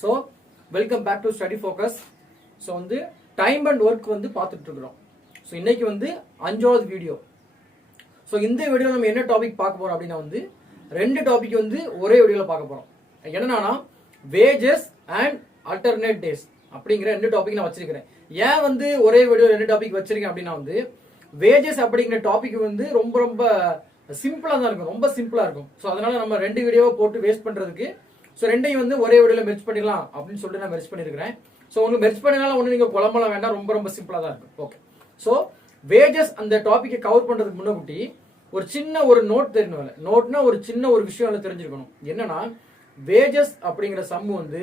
So welcome back to study focus. So வந்து time and work வந்து பார்த்துட்டு இருக்கிறோம். ஸோ இன்னைக்கு வந்து 5வது வீடியோ. ஸோ இந்த வீடியோவில் நம்ம என்ன டாபிக் பார்க்க போறோம் அப்படின்னா வந்து 2 டாபிக் வந்து ஒரே வீடியோவில் பார்க்க போறோம். என்னன்னா வேஜஸ் அண்ட் அல்டர்னேட் டேஸ் அப்படிங்கிற 2 டாபிக் நான் வச்சிருக்கிறேன். ஏன் வந்து ஒரே வீடியோ 2 டாபிக் வச்சிருக்கேன் அப்படின்னா வந்து வேஜஸ் அப்படிங்கிற டாபிக் வந்து ரொம்ப சிம்பிளா தான் இருக்கும், ரொம்ப சிம்பிளா இருக்கும். ஸோ அதனால நம்ம 2 வீடியோவை போட்டு வேஸ்ட் பண்றதுக்கு ஸோ 2ஐயும் வந்து ஒரே வீடியோல மெர்ஜ் பண்ணிடலாம் அப்படின்னு சொல்லிட்டு நான் மெர்ஜ் பண்ணிருக்கிறேன். ஸோ உங்களுக்கு மெர்ஜ் பண்ணனால ஒன்று நீங்க குழம்பலாம் வேண்டாம், ரொம்ப சிம்பிளா தான் இருக்கும். ஓகே, ஸோ வேஜஸ் அந்த டாபிக்கை கவர் பண்றதுக்கு முன்னாடி ஒரு சின்ன ஒரு நோட் தெரியணும். நோட்னா ஒரு சின்ன ஒரு விஷயம் தெரிஞ்சிருக்கணும். என்னன்னா வேஜஸ் அப்படிங்கிற சம் வந்து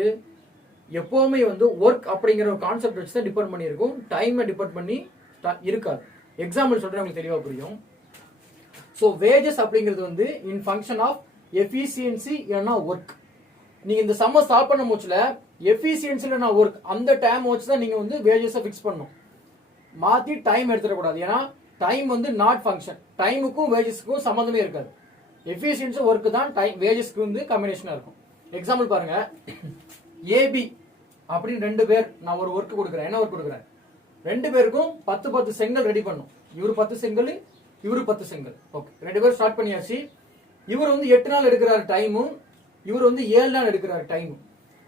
எப்பவுமே வந்து ஒர்க் அப்படிங்கிற ஒரு கான்செப்ட் வச்சு தான் டிபெண்ட் பண்ணி இருக்கும், டைமை டிபெண்ட் பண்ணி இருக்காது. எக்ஸாம்பிள் சொல்றேன், உங்களுக்கு தெளிவா புரியும். ஸோ வேஜஸ் அப்படிங்கிறது வந்து இன் ஃபங்க்ஷன் ஆஃப் எஃபிஷியன்சி இல்லைன்னா ஒர்க். நீங்க இந்த சம்ம சால்வ் பண்ண முச்சுல எஃபிஷியன்சி இல்லைன்னா ஒர்க் அந்த டைம் வச்சு தான் நீங்க வந்து வேஜஸை ஃபிக்ஸ் பண்ணணும். மாத்தி டைம் எடுத்துடக்கூடாது. ஏன்னா டைம் வந்து நாட் ஃபங்க்ஷன், டைமுக்கும் வேஜஸ்க்கும் சம்மந்தமே இருக்காது. எஃபிஷியன்சி ஒர்க் தான் டைம் வேஜஸ்க்கு வந்து காம்பினேஷனா இருக்கும். எக்ஸாம்பிள் பாருங்க, ஏபி அப்படின்னு 2 பேர் நான் ஒரு ஒர்க் கொடுக்குறேன். என்ன ஒர்க் கொடுக்குறேன்? 2 பேருக்கும் 10 செங்கல் ரெடி பண்ணும். இவரு 10 செங்கல், இவரு 10 செங்கல். ஓகே, 2 பேரும் ஸ்டார்ட் பண்ணியாச்சு. இவர் வந்து 8 நாள் எடுக்கிறாரு டைமும், இவர் வந்து 7 நாள் எடுக்கிறாரு டைமும்.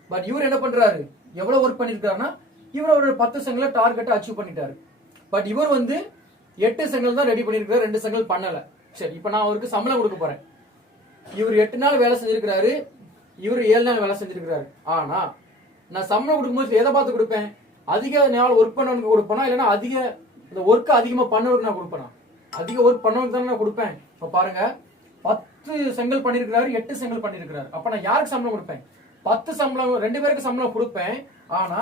பட் இவர் என்ன பண்றாரு, எவ்வளவு ஒர்க் பண்ணிருக்காருன்னா இவர் ஒரு 10 செங்கலை டார்கெட்டை அச்சீவ் பண்ணிட்டாரு. பட் இவர் வந்து 8 செங்கல் தான் ரெடி பண்ணிருக்காரு, 2 செங்கல் பண்ணல. சரி, இப்ப நான் அவருக்கு சம்பளம் கொடுக்க போறேன். இவர் 8 நாள் வேலை செஞ்சிருக்கிறாரு, இவர் 7 நாள் வேலை செஞ்சிருக்கிறாரு. ஆனா நான் சம்பளம் கொடுக்கும்போது எதை பார்த்து கொடுப்பேன்? அதிக நாள் ஒர்க் பண்ணவனுக்கு கொடுப்பேனா, இல்லைன்னா அதிக இந்த ஒர்க் அதிகமா பண்ணவனுக்கு நான் கொடுப்பேனா? அதிக ஒர்க் பண்ணவனுக்கு தானே நான் கொடுப்பேன். இப்ப பாருங்க, 10 செங்கல் பண்ணிருக்கிறாரு, 8 செங்கல் பண்ணிருக்கிறாரு. அப்ப நான் யாருக்கு சம்பளம் கொடுப்பேன்? 10 சம்பளம் 2 பேருக்கு சம்பளம் கொடுப்பேன். ஆனா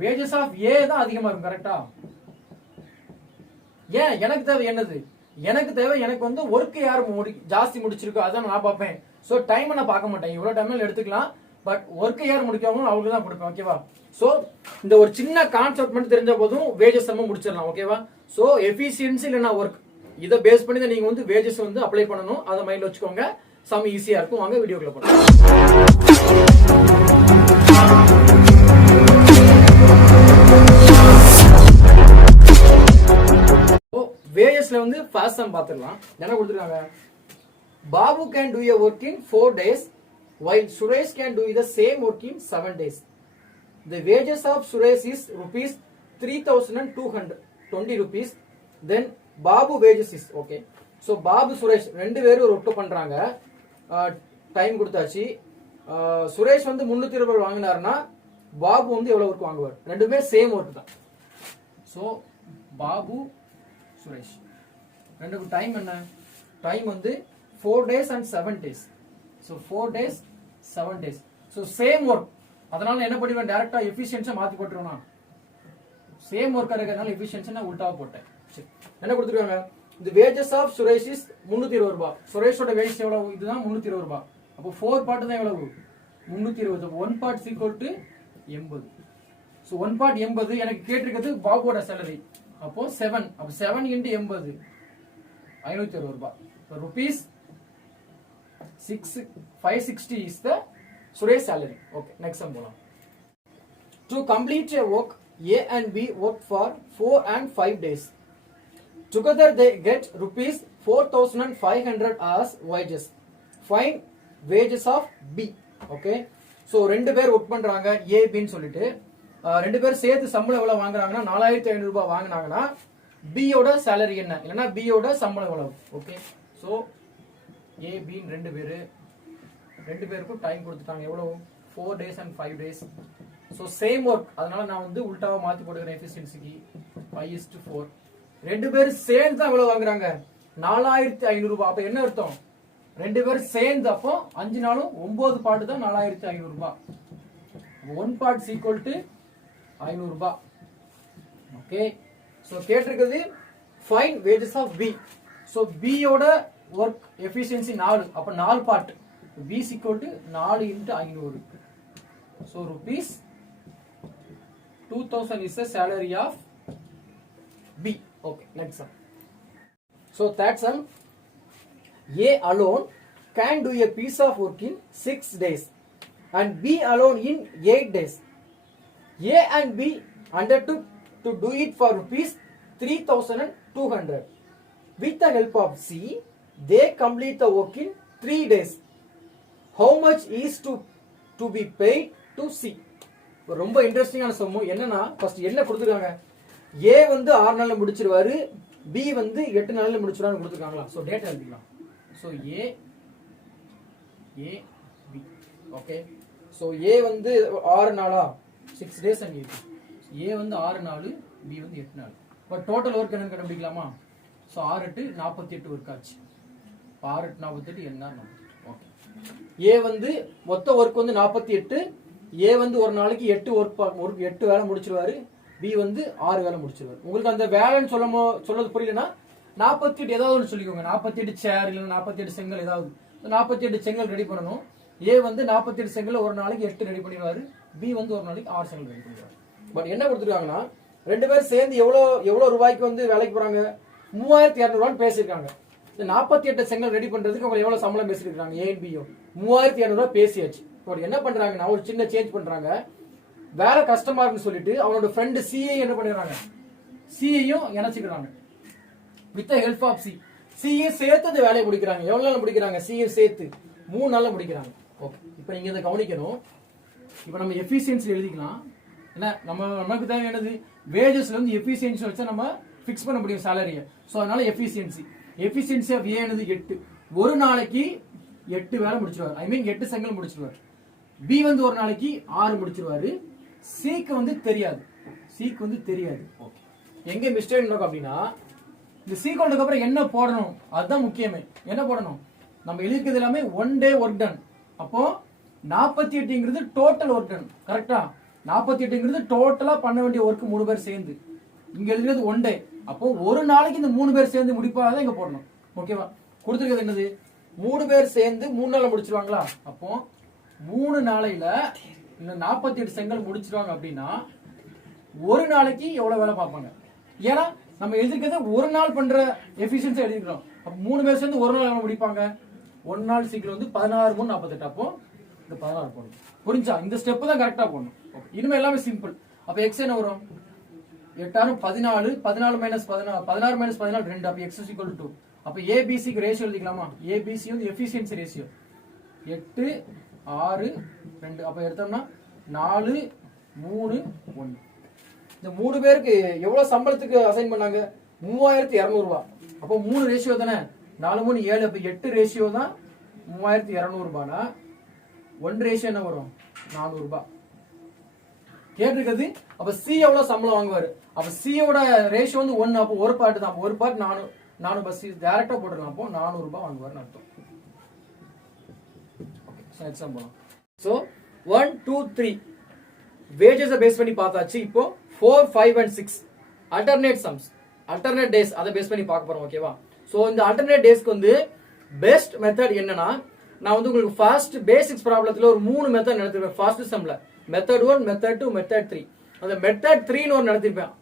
வேஜஸ் ஆஃப் ஏ தான் அதிகமா இருக்கும். கரெக்டா? ஏன்? எனக்கு தேவை என்னது? எனக்கு தேவை எனக்கு வந்து ஒர்க் யார் ஜாஸ்தி முடிச்சிருக்கோ அதான் நான் பார்ப்பேன். சோ டைம் நான் பார்க்க மாட்டேன். இவ்வளவு டைம் எடுத்துக்கலாம், பட் ஒர்க் யார் முடிக்காமோ அவங்களுக்கு தான் கொடுப்பேன். ஓகேவா? சோ இந்த ஒரு சின்ன கான்செப்ட் மட்டும் தெரிஞ்ச போதும் வேஜஸ் நம்ம முடிச்சிடலாம். ஓகேவா? சோ எஃபிஷியன்சி இல்லைன்னா ஒர்க் இதை பேஸ் பண்ணி தான் நீங்க வந்து வேஜஸ் வந்து அப்ளை பண்ணணும். அதை மைண்ட்ல வச்சுக்கோங்க, சம் ஈஸியா இருக்கும். வாங்க வீடியோக்குள்ள போலாம். வேஜஸ்ல வந்து ஃபர்ஸ்ட் சம் பாத்துடலாம். என்ன கொடுத்திருக்காங்க? Babu can to a work in 4 days while Suresh can do the same work in 7 days. The wages of Suresh is rupees 3,220 rupees. Then Babu wages is okay. So Babu Suresh 2 பேரும் ஒரு ஒர்க் பண்றாங்க. டைம் கொடுத்தாச்சு. சுரேஷ் வந்து 320 ரூபாய் வாங்கினாருன்னா பாபு வந்து எவ்வளவு ஒர்க் வாங்குவார்? 2மே சேம் ஒர்க் தான். ஸோ பாபு சுரேஷ் 2க்கும் டைம் என்ன? டைம் வந்து 4 days and 7 days. So 4 days 7 days. So same work. அதனால என்ன பண்ணிடுவேன்? டைரக்டா எஃபிஷியன்ஸை மாத்தி போட்டுருவேன். சேம் ஒர்க் இருக்கிறதுனால எஃபிஷியன்ஸை நான் உல்டாவா போட்டேன். என்ன கொடுத்துருக்காங்க? இந்த வேஜஸ் ஆஃப் சுரேஷ் இஸ் 320 ரூபாய். சுரேஷோட வேஜஸ் எவ்வளவு? இதுதான் 320 ரூபாய். அப்போ 4 பார்ட் தான் எவ்வளவு? 320. 1 part equal to 80. So 1 part 80. எனக்கு கேட்டிருக்கிறது பாபுவோட சேலரி. அப்போ 7. அப்போ 7 × 80 560 ரூபாய். rupees 560 is the Suresh salary. Okay, next sum போலாம். To complete a work, A and B work for 4 and 5 days. Together they get rupees 4,500 as wages. Find wages of B. Okay, so 2 பேர் work பண்றாங்க A B ன்னு சொல்லிட்டு 2 பேர் சேர்த்து சம்பளம் எவ்வளவு வாங்குறாங்கன்னா 4,500 ரூபாய் வாங்குனாங்கன்னா B யோட salary என்ன, இல்லனா B யோட சம்பளம் எவ்வளவு? ஓகே, சோ A B 2 பேருக்கும் டைம் கொடுத்துட்டாங்க. எவ்வளவு? 4 days and 5 days. So same work. அதனால நான் வந்து உல்டாவா மாத்தி போடுறேன் எஃபிஷியன்சிக்கு 5:4. 2 பேரும் சேர்ந்து தான் எவ்வளவு வாங்குறாங்க? 4,500 ரூபாய். அப்ப என்ன அர்த்தம்? 2 பேரும் சேர்ந்து அப்போ 5 நாளும் 9 பார்ட் தான் 4,500 ரூபாய். 1 பார்ட் ஈக்குவல் டு 500 ரூபாய். ஓகே, சோ கேட்டிருக்கிறது find wages of B. So B யோட ஒர்க் எஃபிஷியன்சி 4. அப்ப 4 part. B is equal to 4 × 500. So rupees 2,000 is the salary of B. Okay, next sum. So third sum, A alone can do a piece of work in 6 days. and B alone in 8 days. A and B undertook to do it for rupees 3,200. With the help of C, they complete the work in 3 days. How much is to be paid to C? ரொம்ப இன்ட்ரெஸ்டிங்கான some. என்னன்னா first என்ன கொடுத்துருக்காங்க, A வந்து 6 நாள்ல முடிச்சிருவாரு, B வந்து 8 நாள்ல முடிச்சிருவாரு கொடுத்துருக்காங்களா. ஸோ டேட்டா எழுதிக்கலாம். So A B okay. So A வந்து 6 நாளா 6 டேஸ் அண்ட் 8. A வந்து 6 நாள், B வந்து 8 நாள். இப்போ டோட்டல் ஒர்க் என்னன்னு கண்டுபிடிக்கலாமா. ஸோ 6 8 48 ஒர்க் ஆச்சு. 6 8 48 என்ன 48. ஓகே. A வந்து மொத்த ஒர்க் வந்து 48. A வந்து ஒரு நாளைக்கு 8 ஒர்க் 8 வேலை முடிச்சிருவாரு, B வந்து 6 வேலை முடிச்சிருவாரு. உங்களுக்கு அந்த வேலைன்னு சொல்றது புரியலன்னா 48 ஏதாவது ஒன்று சொல்லிக்கோங்க. 48 சேர் இல்லைன்னா 48 செங்கல் ஏதாவது. 48 செங்கல் ரெடி பண்ணணும். A வந்து 48 செங்கல் ஒரு நாளைக்கு 8 ரெடி பண்ணிடுவாரு, B வந்து ஒரு நாளைக்கு 6 செங்கல் ரெடி பண்ணிடுவாரு. பட் என்ன கொடுத்துருக்காங்கன்னா ரெண்டு பேரும் சேர்ந்து எவ்வளவு ரூபாய்க்கு வந்து வேலைக்கு போறாங்க, 3200 பேசியிருக்காங்க. 48 செங்கல் ரெடி பண்றதுக்கு அவங்க எவ்வளவு சம்பளம் பேசிருக்காங்க, A and B 3200 பேசியாச்சு. என்ன பண்றாங்கன்னா ஒரு சின்ன சேஞ்ச் பண்றாங்க. வேலை கஷ்டமா இருக்குன்னு சொல்லிட்டு அவனோட ஃப்ரெண்ட் சிஐ என்ன பண்ணிடுறாங்க, சிஐயும் இணைச்சுக்கிறாங்க. With the help of CI சேர்த்து அந்த வேலையை முடிக்கிறாங்க. எவ்வளவு நாள் முடிக்கிறாங்க, சிஐ சேர்த்து 3 நாள்ல முடிக்கிறாங்க. ஓகே. இப்போ நீங்க இதை கவனிக்கணும். இப்போ நம்ம எஃபிஷியன்சி எழுதிக்கலாம். என்ன நமக்கு தேவை என்னது, வேஜஸ்ல வந்து எஃபிஷியன்சி வச்சா நம்ம ஃபிக்ஸ் பண்ண முடியும் சாலரியை. ஸோ அதனால எஃபிஷியன்சி ஆஃப் ஏ என்னது 8. ஒரு நாளைக்கு 8 வேலை முடிச்சிருவாரு, ஐ மீன் 8 செங்கல் முடிச்சிருவாரு. பி வந்து ஒரு நாளைக்கு 6 முடிச்சிருவாரு. சிக்கு வந்து தெரியாது. ஓகே. எங்க மிஸ்டேக் நடக்கும் அப்படின்னா இந்த சீக்வலுக்கு அப்புறம் என்ன போடணும் அதுதான் முக்கியமே. என்ன போடணும், நம்ம எழுதிக்கிறது எல்லாமே 1 டே ஒர்க் டன். அப்போ 48ங்கிறது டோட்டல் ஒர்க் டன். கரெக்டா, 48ங்கிறது டோட்டலா பண்ண வேண்டிய ஒர்க் 3 பேர் சேர்ந்து. இங்க எழுதுறது 1 டே. அப்போ ஒரு நாளைக்கு இந்த 3 பேர் சேர்ந்து முடிப்பாதான் இங்க போடணும். ஓகேவா, கொடுத்துருக்கிறது என்னது, 3 பேர் சேர்ந்து 3 நாள்ல முடிச்சிருவாங்களா. அப்போ 3 நாளையில இந்த 48 செங்கல் முடிச்சிருவாங்க அப்படின்னா ஒரு நாளைக்கு எவ்வளவு வேலை பார்ப்பாங்க. ஏன்னா நம்ம எழுதிக்கிறது ஒரு நாள் பண்ற எஃபிஷியன்சி எழுதிக்கிறோம். அப்ப 3 பேர் சேர்ந்து ஒரு நாள் எவ்வளவு முடிப்பாங்க, 1 நாள் சீக்கிரம் வந்து 16 3 48. அப்போ இந்த 16 போடணும். புரிஞ்சா, இந்த ஸ்டெப் தான் கரெக்டா போடணும். இனிமே எல்லாமே சிம்பிள். அப்ப எக்ஸ் என்ன வரும், 8 14 14 மைனஸ் 16 16 மைனஸ் 14 2. அப்ப எக்ஸ் ஈக்குவல் டு, அப்ப ஏபிசிக்கு ரேஷியோ எழுதிக்கலாமா. ஏபிசி வந்து எஃபிஷியன்சி ரேஷியோ 8 6 2. அப்ப எடுத்தோம்னா 4 3 1. இந்த 3 பேருக்கு எவ்வளவு சம்பளத்துக்கு அசைன் பண்ணாங்க, 3200 ரூபாய். அப்போ 3 ரேஷியோ தானே, 4 3 7. அப்ப 8 ரேஷியோ தான் 3200 ரூபாய்னா 1 ரேஷியோ என்ன வரும், 400 ரூபாய் கேட்டிருக்கிறது. அப்ப சி எவ்வளவு சம்பளம் வாங்குவாரு, அப்ப சியோட ரேஷியோ வந்து 1. அப்போ ஒரு பார்ட் தான், ஒரு பார்ட் 4 பஸ் டைரக்டா போட்டுடலாம். அப்போ 400 ரூபாய் வாங்குவாருன்னு அர்த்தம். எக்ஸாம்பிள். சோ 1 2 3 வேஜஸ் பேஸ் பண்ணி பார்த்தாச்சு. இப்போ 4 5 and 6 alternate sums, alternate days அதை பேஸ் பண்ணி பார்க்க போறோம். ஓகேவா. சோ இந்த alternate daysக்கு வந்து பெஸ்ட் மெத்தட் என்னன்னா, நான் வந்து உங்களுக்கு ஃபர்ஸ்ட் பேசிக்ஸ் ப்ராப்ளத்துல ஒரு 3 மெத்தட் நடத்திருப்பேன். ஃபர்ஸ்ட் சம்ல மெத்தட் 1 மெத்தட் 2 மெத்தட் 3. அந்த மெத்தட் 3ன்னு ஒரு நடத்திருப்பேன்.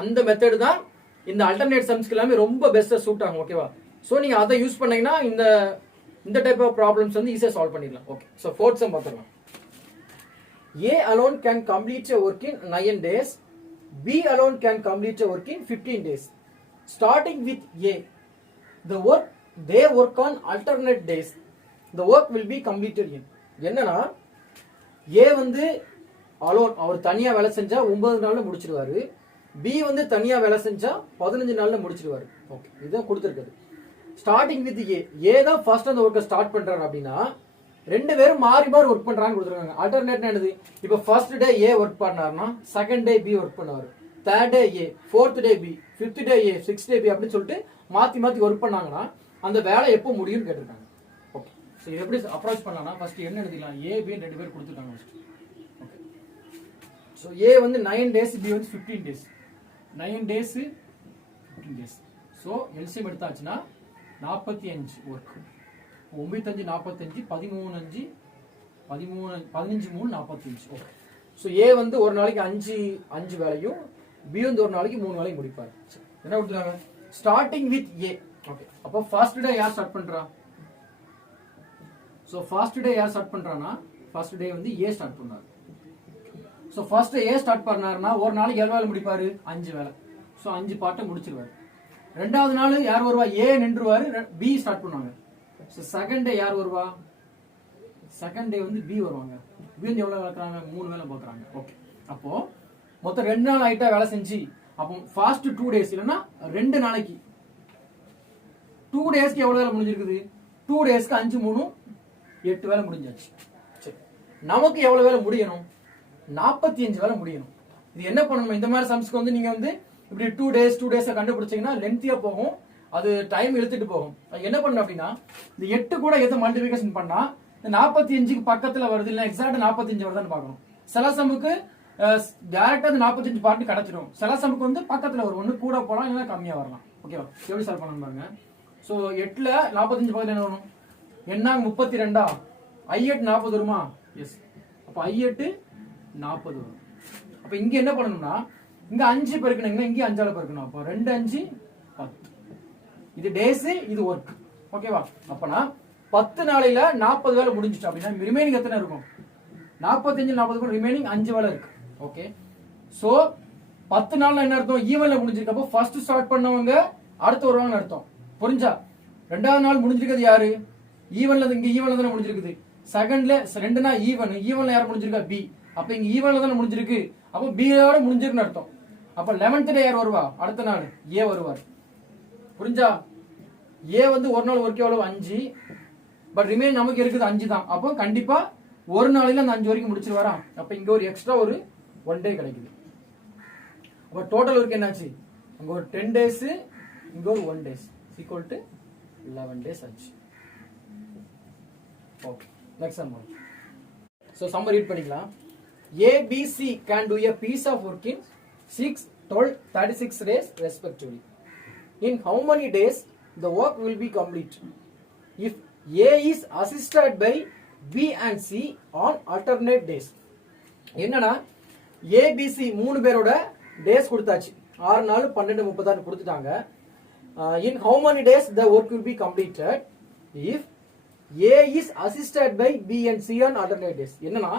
அந்த மெத்தட் தான் இந்த alternate sumsக்கு எல்லாமே ரொம்ப பெஸ்டா சூட் ஆகும். ஓகேவா. சோ நீங்க அதை யூஸ் பண்ணீங்கன்னா இந்த டைப் ஆஃப் ப்ராப்ளம்ஸ் வந்து ஈஸியா சால்வ் பண்ணிடலாம். ஓகே. சோ ஃபோர்த் சம் பார்த்துக்கலாம். A alone can complete a work in 9 days. B alone can complete a work in 15 days. Starting with A, they work on alternate days. The work will be completed in. என்னன்னா A வந்து alone அவர் தனியா வேலை செஞ்சா 9 நாள்ல முடிச்சிடுவாரு. B வந்து தனியா வேலை செஞ்சா 15 நாள்ல முடிச்சிடுவாரு. ஓகே, இதுதான் கொடுத்திருக்குது. ஸ்டார்டிங் வித் A தான் ஃபர்ஸ்ட் அந்த ஒர்க்கை ஸ்டார்ட் பண்றாரு அப்படின்னா 2 பேரும் மாறி ஒர்க் பண்றான்னு கொடுத்துருக்காங்க. ஆல்டர்னேட் என்னது, இப்போ ஃபர்ஸ்ட் டே A ஒர்க் பண்ணாருன்னா செகண்ட் டே B ஒர்க் பண்ணுவாரு, third day A, fourth day B, fifth day A, sixth day B அப்படின்னு சொல்லிட்டு மாத்தி ஒர்க் பண்ணாங்கன்னா அந்த வேலை எப்போ முடியும்னு கேட்டிருக்காங்க. ஓகே. ஸோ இது எப்படி அப்ரோச் பண்ணலாம்னா ஃபர்ஸ்ட் என்ன எழுதிக்கலாம், A B 2 பேர் கொடுத்துருக்காங்க. ஓகே. ஸோ A வந்து 9 days, B வந்து 15 days. 9 days 15 days. So LCM எடுத்தாச்சுன்னா 45 ஒர்க். 9 5 45, 13 5 15 3 45. ஓகே. ஸோ A வந்து ஒரு நாளைக்கு 5 வேலையும், B வந்து ஒரு நாளைக்கு 3 வேலையும் முடிப்பாரு. என்ன கொடுத்துருக்காங்க, ஸ்டார்டிங் வித் A. ஓகே. அப்போ ஃபர்ஸ்ட் டே யார் ஸ்டார்ட் பண்றா, ஸோ ஃபர்ஸ்ட் டே யார் ஸ்டார்ட் பண்றானா ஃபர்ஸ்ட் டே வந்து ஏ ஸ்டார்ட் பண்ணாரு. ஸோ ஃபர்ஸ்ட் ஏ ஸ்டார்ட் பண்ணாருன்னா ஒரு நாளைக்கு எவ்வளோ வேலை முடிப்பாரு? 5 வேலை. ஸோ 5 பார்ட்டை முடிச்சிருவாரு. ரெண்டாவது நாள் யார் வருவா? ஏ நின்றுவாரு, பி ஸ்டார்ட் பண்ணுவாங்க. ஸோ செகண்ட் டே யார் வருவா? செகண்ட் டே வந்து பி வருவாங்க. பி வந்து எவ்வளோ வேலைக்கிறாங்க? 3 வேலை பார்க்குறாங்க. ஓகே, அப்போ மொத்தம் 2 நாள் ஆயிட்டா வேலை செஞ்சு. அப்போ ஃபாஸ்ட் 2 டேஸ் இல்லைன்னா 2 நாளைக்கு 2 டேஸ்க்கு எவ்வளோ வேலை முடிஞ்சிருக்குது? 2 டேஸ்க்கு 5 3 8 வேலை முடிஞ்சாச்சு. சரி, நமக்கு எவ்வளோ வேலை முடியணும்? 45 வேலை முடியணும். இது என்ன பண்ணணும்? இந்த மாதிரி சம்ஸ்க்கு வந்து நீங்க வந்து இப்படி 2 டேஸ் கண்டுபிடிச்சீங்கன்னா லென்த்தியா போகும், அது டைம் இழுத்துட்டு போகும். என்ன பண்ணணும் அப்படின்னா இந்த 8 கூட எதை மல்டிபிகேஷன் பண்ணா இந்த 45க்கு பக்கத்துல வருது, இல்லை எக்ஸாக்ட் 45 வருதான்னு பார்க்கணும். சில சமுக்கு டைரக்டா அந்த 45 பார்ட் கிடைச்சிடும். சில சமுக்கு வந்து பக்கத்துல வரும், ஒன்று கூட போகலாம் இல்லைன்னா கம்மியா வரலாம். ஓகேவா? எப்படி சால்வ் பண்ணணும் பாருங்க. ஸோ 8ல 45 பக்கத்துல என்ன வரும்? என்ன 32 I8 40 வருமா? எஸ். அப்போ I8 40 வரும். அப்ப இங்க என்ன பண்ணணும்னா இங்க 5 பெருக்கணுங்க, இங்க 5ஆல பெருக்கணும். அப்போ 2 5 10. இது டேஸ், இது ஒர்க். ஓகேவா? அப்பனா 10 நாளையில 40 வேலை முடிஞ்சிச்சு அப்படின்னா ரிமைனிங் எத்தனை இருக்கும்? 45 40 ரிமைனிங் 5 வேலை இருக்கு. ஓகே, சோ 10 நாள்ல என்ன அர்த்தம்? ஈவன்ல முடிஞ்சிருக்கு. அப்போ ஃபர்ஸ்ட் ஸ்டார்ட் பண்ணவங்க அடுத்து வருவாங்கன்னு அர்த்தம். புரிஞ்சா? ரெண்டாவது நாள் முடிஞ்சிருக்கிறது யாரு? ஈவன்ல, இங்க ஈவன்ல தானே முடிஞ்சிருக்குது. செகண்ட்ல 2னா ஈவன்ல யார் முடிஞ்சிருக்கா? பி. அப்ப இங்க ஈவன்ல தானே முடிஞ்சிருக்கு. அப்போ பியோட முடிஞ்சிருக்குன்னு அர்த்தம். அப்ப 11th டே யார் வருவா? அடுத்த நாள் ஏ வருவார். புரிஞ்சா? ஏ வந்து ஒரு நாள் ஒர்க் எவ்வளவு? 5. பட் ரிமைன் நமக்கு இருக்குது 5 தான். அப்போ கண்டிப்பா ஒரு நாளையில அந்த 5 வரைக்கும் முடிச்சிருவாரா? அப்ப இங்க ஒரு எக்ஸ்ட்ரா ஒரு 1 டே கிடைக்குது. அப்ப டோட்டல் ஒர்க் என்னாச்சு? அங்க ஒரு 10 டேஸ், இங்க ஒரு 1 டேஸ் ஈக்குவல் டு 11 டேஸ் ஆச்சு. Okay, next sum. So sum read பண்ணிக்கலாம். ABC can do a piece of work in 6, 12, 36 days respectively. In how many days the work will be complete? If A is assisted by B and C on alternate days. என்னன்னா ABC 3 பேரோட days கொடுத்தாச்சு. 6 நாள் 12 36 கொடுத்துட்டாங்க. In how many days the work will be completed if A is assisted by B and C on alternate days. என்னன்னா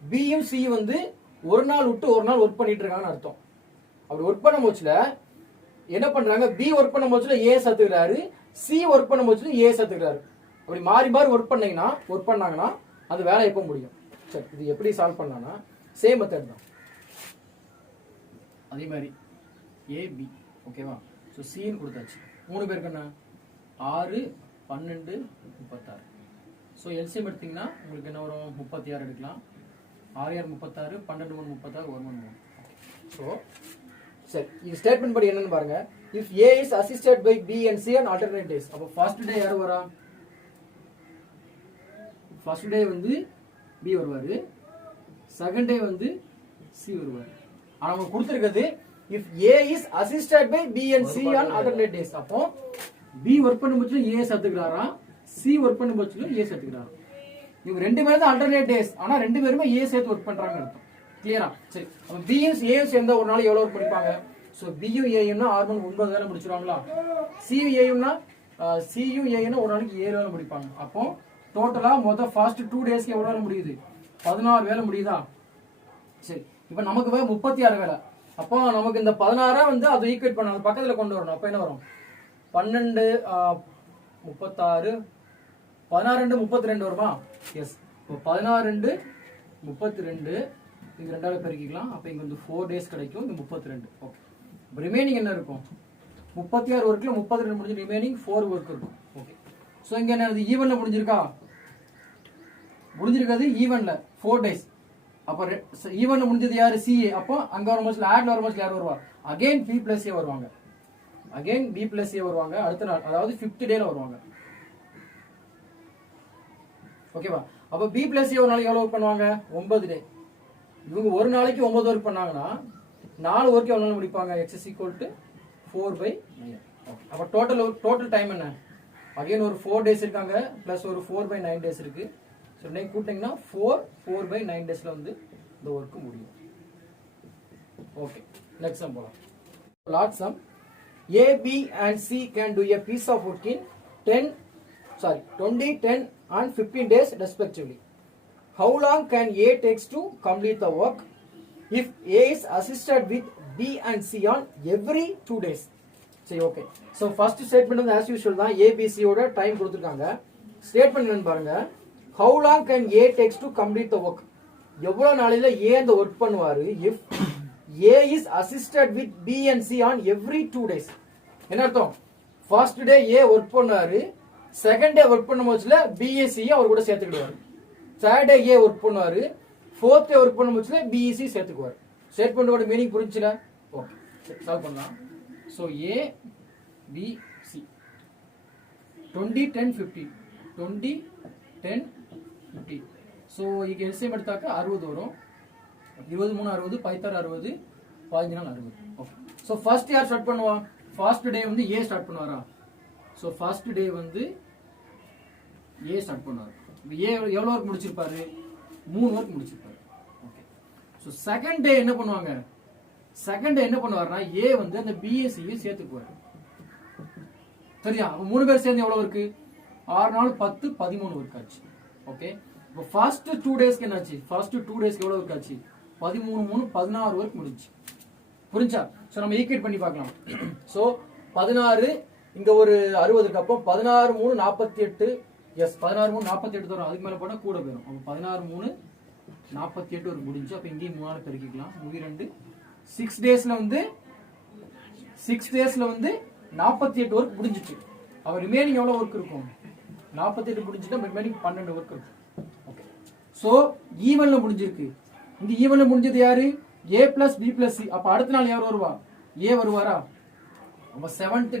B யும் C வந்து ஒரு நாள் விட்டு ஒரு நாள் ஒர்க் பண்ணிட்டு இருக்காங்கன்னு அர்த்தம். அப்படி ஒர்க் பண்ண போச்சுல என்ன பண்றாங்க? B ஒர்க் பண்ண போச்சுல A சேர்த்துக்கிறாரு, C ஒர்க் பண்ண போச்சுல A சேர்த்துக்கிறாரு. அப்படி மாறி மாறி ஒர்க் பண்ணாங்கன்னா அது வேலை எப்போ முடியும்? சரி, இது எப்படி சால்வ் பண்ணலாம்னா சேம் மெத்தட் தான். அதே மாதிரி AB ஓகேவா? ஸோ சின்னு கொடுத்தாச்சு. 3 பேருக்கு என்ன? 6 12 36. ஸோ எல்சிஎம் எடுத்தீங்கன்னா உங்களுக்கு என்ன வரும்? 36 எடுக்கலாம். 6 36 12 36 1 1 3. ஸோ சரி, இது ஸ்டேட்மெண்ட் படி என்னன்னு பாருங்க. If A is assisted by B and C on alternate days. அப்போ ஃபர்ஸ்ட் டே யார் வரா? ஃபர்ஸ்ட் டே வந்து B வருவாரு, செகண்ட் டே வந்து C வருவாரு. ஆனா அவங்க கொடுத்திருக்கிறது if A is assisted by B and C on alternate days. அப்போ B ஒர்க் பண்ணும் பட்சத்துல A சேர்த்துக்கிறாரா, C ஒர்க் பண்ணும் பட்சத்துல A சேர்த்துக்கிறாரா? இவங்க ரெண்டு பேரும் தான் ஆல்டர்னேட் டேஸ், ஆனா ரெண்டு பேருமே A சேர்த்து ஒர்க் பண்றாங்க அர்த்தம். கிளியரா? சரி, அப்ப B யும் A யும் சேர்ந்தா ஒரு நாள் எவ்வளவு ஒர்க் பண்ணிப்பாங்க? சோ B யும் A யும்னா 6 9 வேலை முடிச்சிருவாங்களா? C யும் A யும்னா C யும் A யும் ஒரு நாளைக்கு 7 வேலை முடிப்பாங்க. அப்போ டோட்டலா மொத்த ஃபர்ஸ்ட் 2 டேஸ்க்கு எவ்வளவு வேலை முடியுது? 16 வேலை முடியுதா? சரி, இப்போ நமக்கு 36 வேலை. அப்போ நமக்கு இந்த 16 வந்து அதை ஈக்குவேட் பண்ண அந்த பக்கத்துல கொண்டு வரணும். அப்ப என்ன வரும்? 12 36 16 32 வருமா? எஸ். இப்போ 16 32 இது ரெண்டாவது பெருக்கிக்கலாம். அப்ப இங்க வந்து 4 டேஸ் கிடைக்கும். இது 32. ஓகே, ரிமைனிங் என்ன இருக்கும்? 36 ஒர்க்ல 32 முடிஞ்சு ரிமைனிங் 4 ஒர்க் இருக்கும். ஓகே, சோ இங்க என்ன? ஈவன்ல முடிஞ்சிருக்கா? முடிஞ்சிருக்காது ஈவன்ல 4 டேஸ். அப்ப ஈவன்ல முடிஞ்சது யாரு? CA. அப்போ அங்க வரும்போது ஆட்ல வரும்போது யார் வருவா? அகைன் B plus A வருவாங்க. அகைன் B plus A வருவாங்க அடுத்த நாள், அதாவது 5th டேல வருவாங்க. ஓகேவா? அப்ப B plus A ஒரு நாளைக்கு எவ்வளவு ஒர்க் பண்ணுவாங்க? 9 டே. இவங்க ஒரு நாளைக்கு 9 ஒர்க் பண்ணாங்கன்னா 4 ஒர்க் எவ்வளவு நாள் முடிப்பாங்க? X is equal to 4/9. அப்ப டோட்டல் டைம் என்ன? அகைன் ஒரு 4 டேஸ் இருக்காங்க பிளஸ் ஒரு 4/9 டேஸ் இருக்கு. சோ நீங்க கூட்டிங்கன்னா 4/9 டேஸ்ல வந்து இந்த ஒர்க் முடியும். ஓகே, நெக்ஸ்ட் சம் போலாம். Last some. A, B and C can do a piece of work in 20, 10 and 15 days respectively. how long can A takes to complete the work if A is assisted with B and C on every 2 days. சரி okay. So first statement வந்து as usual தான், ஏபிசியோட time கொடுத்துருக்காங்க. Statement என்னன்னு பாருங்க. how long can A takes to complete the work, எவ்வளோ நாளையில ஏ அந்த work பண்ணுவாரு if A is assisted with B and C on every 2 days. என்ன அர்த்தம்? ஃபர்ஸ்ட் டே ஏ ஒர்க் பண்ணாரு, செகண்ட் டே ஒர்க் பண்ணும் போதுல பிஎஸ்சி அவர் கூட சேர்த்துக்கிடுவாரு. தேர்ட் டே ஏ ஒர்க் பண்ணுவாரு, ஃபோர்த் டே ஒர்க் பண்ணும் போதுல பிஎஸ்சி சேர்த்துக்குவாரு. ஸ்டேட்மெண்டோட மீனிங் புரிஞ்சுல? ஓகே, சால்வ் பண்ணலாம். ஸோ ஏ பி சி 20 10 50 20 10 50. ஸோ இங்க எல்சிஎம் எடுத்தாக்க 60 வரும். 20 3 60, 5 60, 15 60. ஓகே. ஸோ ஃபர்ஸ்ட் யார் ஸ்டார்ட் பண்ணுவா? ஃபர்ஸ்ட் டே வந்து ஏ ஸ்டார்ட் பண்ணுவாரா? ஸோ ஃபர்ஸ்ட் டே வந்து ஏ ஸ்டார்ட் பண்ணுவார். ஏ எவ்வளோ ஒர்க் முடிச்சிருப்பாரு? 3 ஒர்க் முடிச்சிருப்பாரு. ஓகே. ஸோ செகண்ட் டே என்ன பண்ணுவாங்க? செகண்ட் டே என்ன பண்ணுவாருன்னா ஏ வந்து அந்த பிஎஸ்சியை சேர்த்துக்குவார். சரியா? அப்போ 3 பேர் சேர்ந்து எவ்வளோ இருக்கு? 6 நாள் 10 13 ஒர்க் ஆச்சு. ஓகே. இப்போ ஃபர்ஸ்ட் 2 டேஸ்க்கு என்னாச்சு? ஃபர்ஸ்ட் 2 டேஸ்க்கு எவ்வளோ ஒர்க் ஆச்சு? 13 3 16 ஒர்க் முடிஞ்சு. புரிஞ்சா? ஸோ நம்ம ஈக்குவேட் பண்ணி பார்க்கலாம். ஸோ 16 இங்க ஒரு 60 அப்போ 16 3 48. எஸ், 16 3 48 வரும். அதுக்கு மேல போனா கூட போயிடும். அப்போ 16 3 48 ஒரு முடிஞ்சு. அப்போ இங்கேயும் 3 ஆல் பெருக்கிக்கலாம். 2 6 டேஸ்ல வந்து 48 ஒர்க் முடிஞ்சிச்சு. அப்போ ரிமைனிங் எவ்வளவு ஒர்க் இருக்கும்? 48 முடிஞ்சிட்டா ரிமைனிங் 12 ஒர்க் இருக்கும். ஓகே. ஸோ ஈவன்ல முடிஞ்சிருக்கு. இந்த ஈவன்ல முடிஞ்சது யாரு? A plus B plus C. அப்ப அடுத்த நாள் யார் வருவா? ஏ வருவாரா? அப்ப செவன்த்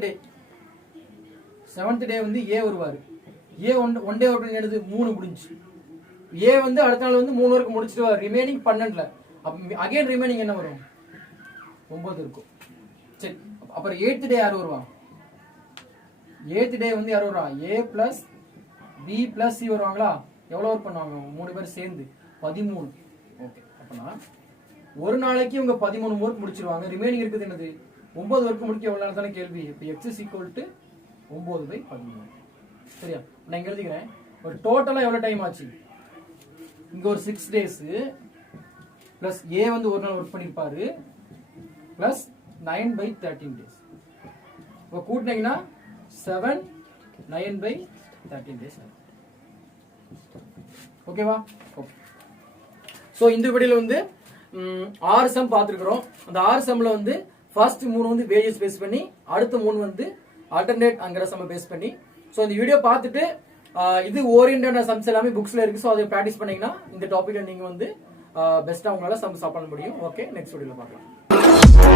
டே வந்து ஏ வருவாரு. ஏ ஒன் டே ஒர்க் எடுத்து 3 முடிஞ்சு. ஏ வந்து அடுத்த நாள் வந்து 3 ஒர்க் முடிச்சிட்டு ரிமைனிங் 12ல. அப்ப அகைன் ரிமைனிங் என்ன வரும்? 9 இருக்கும். சரி, அப்புறம் 8th டே யார் வருவா? 8th டே வந்து யார் வருவா? A plus B plus C வருவாங்களா? எவ்வளவு ஒர்க் பண்ணுவாங்க 3 பேர் சேர்ந்து? 13. ஓகே. அப்பனா ஒரு நாளைக்கு இவங்க 13 ஒர்க் முடிச்சிருவாங்க. ரிமைனிங் இருக்குது என்னது? 9 ஒர்க் முடிக்க எவ்வளவு நாள் தானே கேள்வி. இப்போ x is equal to 9/13. சரியா? நான் இங்க எழுதிக்கிறேன். ஒரு டோட்டலா எவ்வளவு டைம் ஆச்சு? இங்க ஒரு 6 டேஸ் பிளஸ் a வந்து ஒரு நாள் ஒர்க் பண்ணிருப்பாரு பிளஸ் 9/13 டேஸ். இப்போ கூட்டினீங்கன்னா 7 9/13 டேஸ். ஓகேவா? ஓகே. ஸோ இந்த வீடியோல வந்து 6 சம் பார்த்துருக்குறோம். அந்த 6 சம்ல வந்து ஃபர்ஸ்ட் 3 வந்து வேரியஸ் பேஸ் பண்ணி, அடுத்த 3 வந்து ஆல்டர்னேட் அங்கிற சம் பேஸ் பண்ணி. ஸோ இந்த வீடியோ பார்த்துட்டு இது ஓரியன்டான சம்ஸ் எல்லாமே புக்ஸ்ல இருக்கு. ஸோ அதை ப்ராக்டிஸ் பண்ணீங்கன்னா இந்த டாபிக்ல நீங்க வந்து பெஸ்டா உங்களால சம் சால்வ் பண்ண முடியும். ஓகே, நெக்ஸ்ட் வீடியோல பார்க்கலாம்.